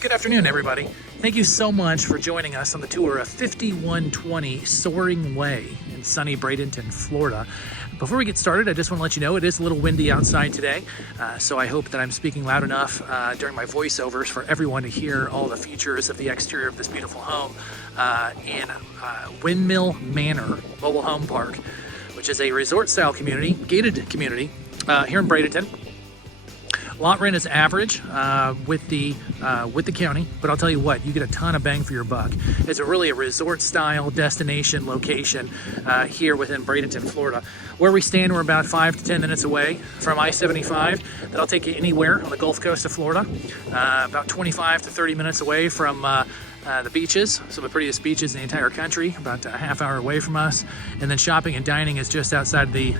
Good afternoon, everybody. Thank you so much for joining us on the tour of 5120 Soaring Way in sunny Bradenton, Florida. Before we get started, I just want to let you know it is a little windy outside today, so I hope that I'm speaking loud enough during my voiceovers for everyone to hear all the features of the exterior of this beautiful home in Windmill Manor Mobile Home Park, which is a resort-style community, gated community here in Bradenton. Lot rent is average with the county, but I'll tell you what, you get a ton of bang for your buck. It's really a resort-style destination location here within Bradenton, Florida. Where we stand, we're about 5 to 10 minutes away from I-75. That'll take you anywhere on the Gulf Coast of Florida. About 25 to 30 minutes away from the beaches, some of the prettiest beaches in the entire country, about a half hour away from us. And then shopping and dining is just outside the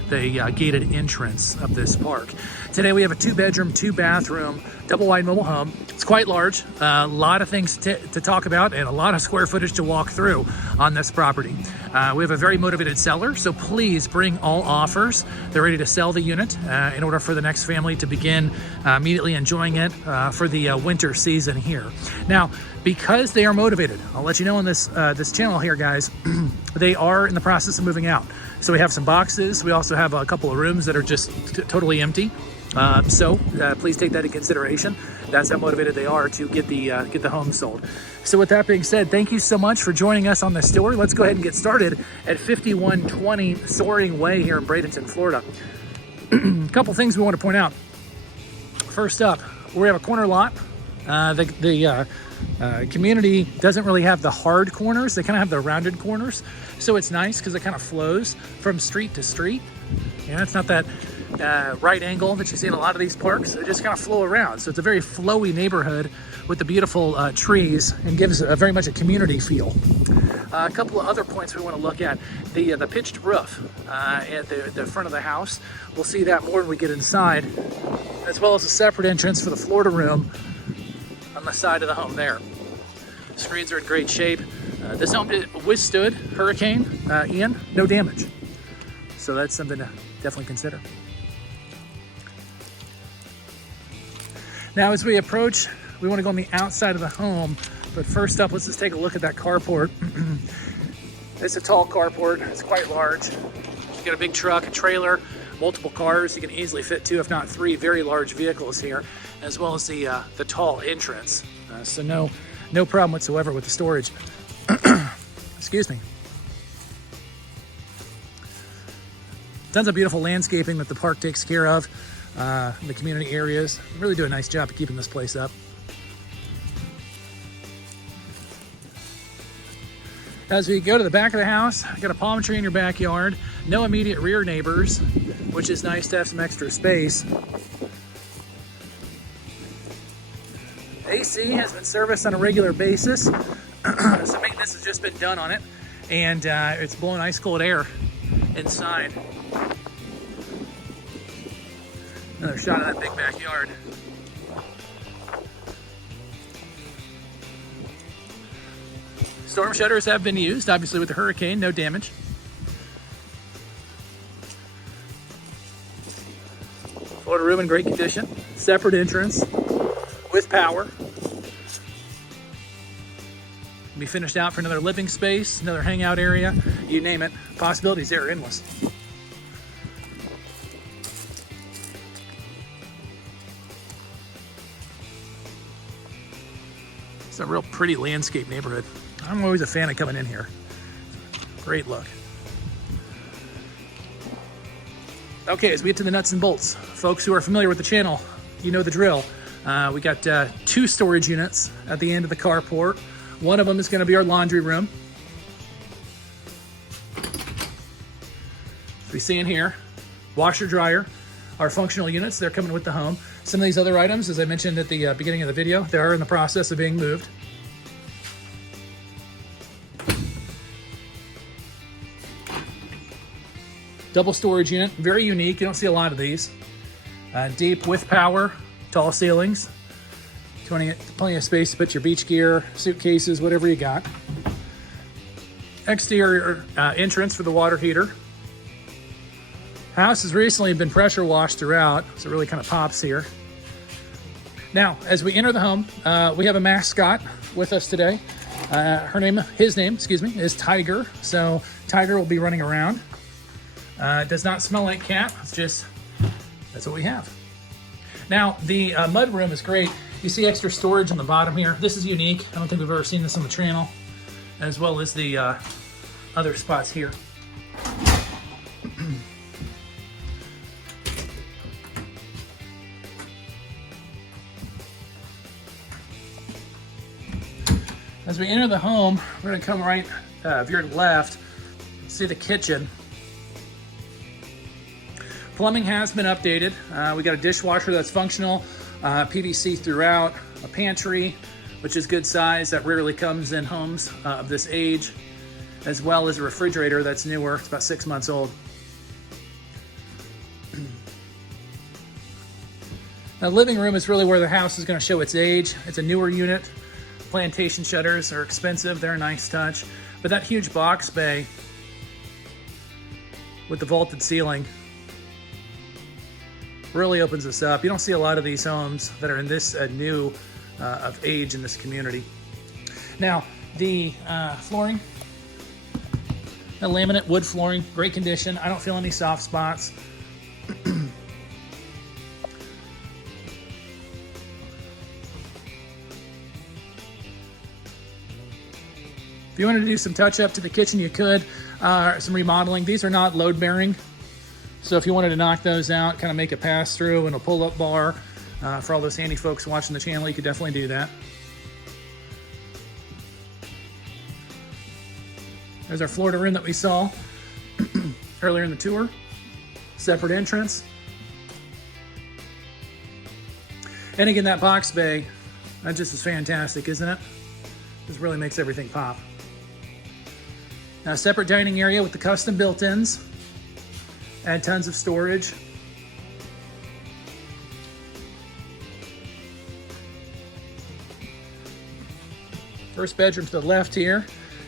gated entrance of this park. Today we have a 2-bedroom, 2-bathroom, double-wide mobile home. It's quite large, a lot of things to talk about and a lot of square footage to walk through on this property. We have a very motivated seller, so please bring all offers. They're ready to sell the unit in order for the next family to begin immediately enjoying it for the winter season here. Now, because they are motivated, I'll let you know on this channel here, guys, they are in the process of moving out. So we have some boxes. We also have a couple of rooms that are just totally empty. So please take that into consideration. That's how motivated they are to get the home sold. So with that being said, thank you so much for joining us on this tour. Let's go ahead and get started at 5120 Soaring Way here in Bradenton, Florida. A couple things we want to point out. First up, we have a corner lot. The community doesn't really have the hard corners. They kind of have the rounded corners. So it's nice because it kind of flows from street to street. And it's not that right angle that you see in a lot of these parks. They just kind of flow around. So it's a very flowy neighborhood with the beautiful trees and gives very much a community feel. A couple of other points we want to look at. The pitched roof at the front of the house. We'll see that more when we get inside, as well as a separate entrance for the Florida room on the side of the home there. Screens are in great shape. This home withstood Hurricane Ian, no damage. So that's something to definitely consider. Now as we approach, we want to go on the outside of the home, but first up, let's just take a look at that carport. It's a tall carport, it's quite large. You got a big truck, a trailer, multiple cars. You can easily fit 2, if not 3 very large vehicles here, as well as the tall entrance. So no problem whatsoever with the storage. Excuse me. Tons of beautiful landscaping that the park takes care of. The community areas really do a nice job of keeping this place up. As we go to the back of the house, you got a palm tree in your backyard. No immediate rear neighbors, which is nice to have some extra space. AC has been serviced on a regular basis, so maintenance has just been done on it, and it's blowing ice cold air inside. Another shot of that big backyard. Storm shutters have been used, obviously with the hurricane, no damage. Florida room in great condition. Separate entrance with power. Be finished out for another living space, another hangout area, you name it. Possibilities there are endless. It's a real pretty landscape neighborhood. I'm always a fan of coming in here. Great look. Okay, as we get to the nuts and bolts, folks who are familiar with the channel, you know the drill. We got 2 storage units at the end of the carport. One of them is going to be our laundry room. As we see in here, washer, dryer, our functional units, they're coming with the home. Some of these other items, as I mentioned at the beginning of the video, they are in the process of being moved. Double storage unit, very unique. You don't see a lot of these. Deep with power, tall ceilings. Plenty of space to put your beach gear, suitcases, whatever you got. Exterior entrance for the water heater. House has recently been pressure washed throughout, so it really kind of pops here. Now, as we enter the home, we have a mascot with us today. His name, is Tiger. So Tiger will be running around. It does not smell like cat. That's what we have. Now, the mud room is great. You see extra storage on the bottom here. This is unique. I don't think we've ever seen this on the channel, as well as the other spots here. As we enter the home, we're gonna come right, veer to the left, see the kitchen. Plumbing has been updated. We got a dishwasher that's functional, PVC throughout, a pantry, which is good size, that rarely comes in homes of this age, as well as a refrigerator that's newer, it's about 6 months old. Now, the living room is really where the house is gonna show its age. It's a newer unit. Plantation shutters are expensive, they're a nice touch. But that huge box bay with the vaulted ceiling really opens us up. You don't see a lot of these homes that are in this new of age in this community. Now, the flooring, the laminate wood flooring, great condition. I don't feel any soft spots. If you wanted to do some touch up to the kitchen, you could, some remodeling. These are not load bearing. So if you wanted to knock those out, kind of make a pass through and a pull up bar, for all those handy folks watching the channel, you could definitely do that. There's our Florida room that we saw earlier in the tour. Separate entrance. And again, that box bay, that just is fantastic, isn't it? Just really makes everything pop. Now, separate dining area with the custom built-ins. Add tons of storage. First bedroom to the left here.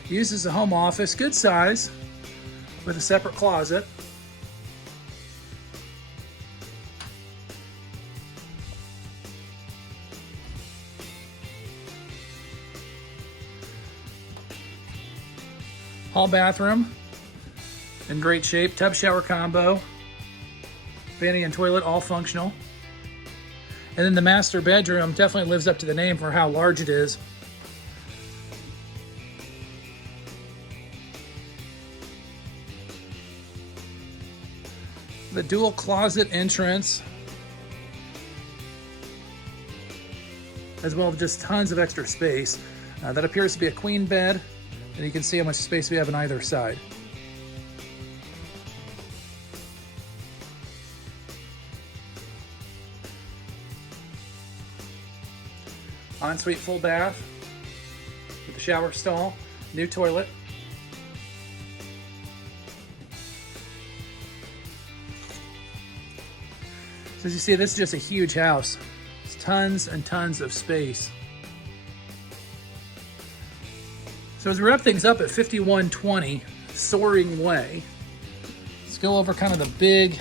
Uses a home office, good size, with a separate closet. Hall bathroom in great shape. Tub shower combo. Vanity and toilet all functional. And then the master bedroom definitely lives up to the name for how large it is. The dual closet entrance, as well as just tons of extra space. That appears to be a queen bed. And you can see how much space we have on either side. Ensuite full bath with the shower stall, new toilet. So as you see, this is just a huge house. It's tons and tons of space. So as we wrap things up at 5120 Soaring Way, let's go over kind of the big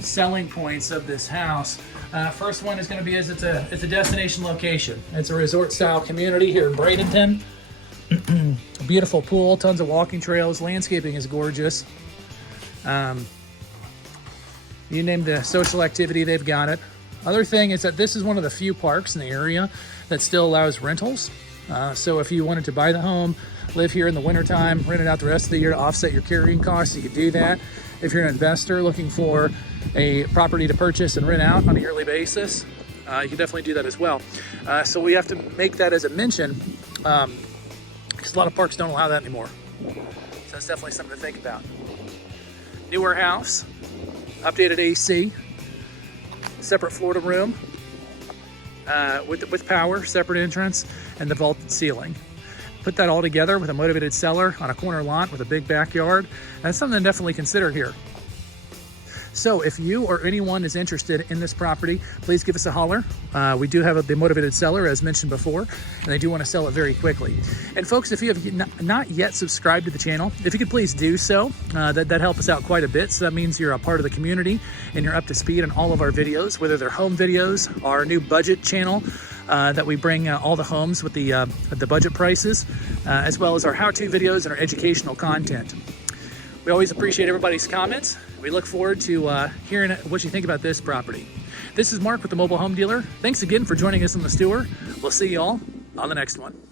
selling points of this house. First one is going to be it's a destination location. It's a resort style community here in Bradenton. A beautiful pool, tons of walking trails, landscaping is gorgeous. You name the social activity, they've got it. Other thing is that this is one of the few parks in the area that still allows rentals. So if you wanted to buy the home, live here in the wintertime, rent it out the rest of the year to offset your carrying costs, you could do that. If you're an investor looking for a property to purchase and rent out on a yearly basis, you can definitely do that as well. So we have to make that as a mention, because a lot of parks don't allow that anymore. So that's definitely something to think about. Newer house, updated AC, separate Florida room, with power, separate entrance, and the vaulted ceiling. Put that all together with a motivated seller on a corner lot with a big backyard. That's something to definitely consider here. So if you or anyone is interested in this property, please give us a holler. We do have the motivated seller, as mentioned before, and they do want to sell it very quickly. And folks, if you have not yet subscribed to the channel, if you could please do so, that helps us out quite a bit. So that means you're a part of the community and you're up to speed on all of our videos, whether they're home videos, our new budget channel, that we bring all the homes with the budget prices, as well as our how-to videos and our educational content. We always appreciate everybody's comments. We look forward to hearing what you think about this property. This is Mark with the Mobile Home Dealer. Thanks again for joining us on this tour. We'll see you all on the next one.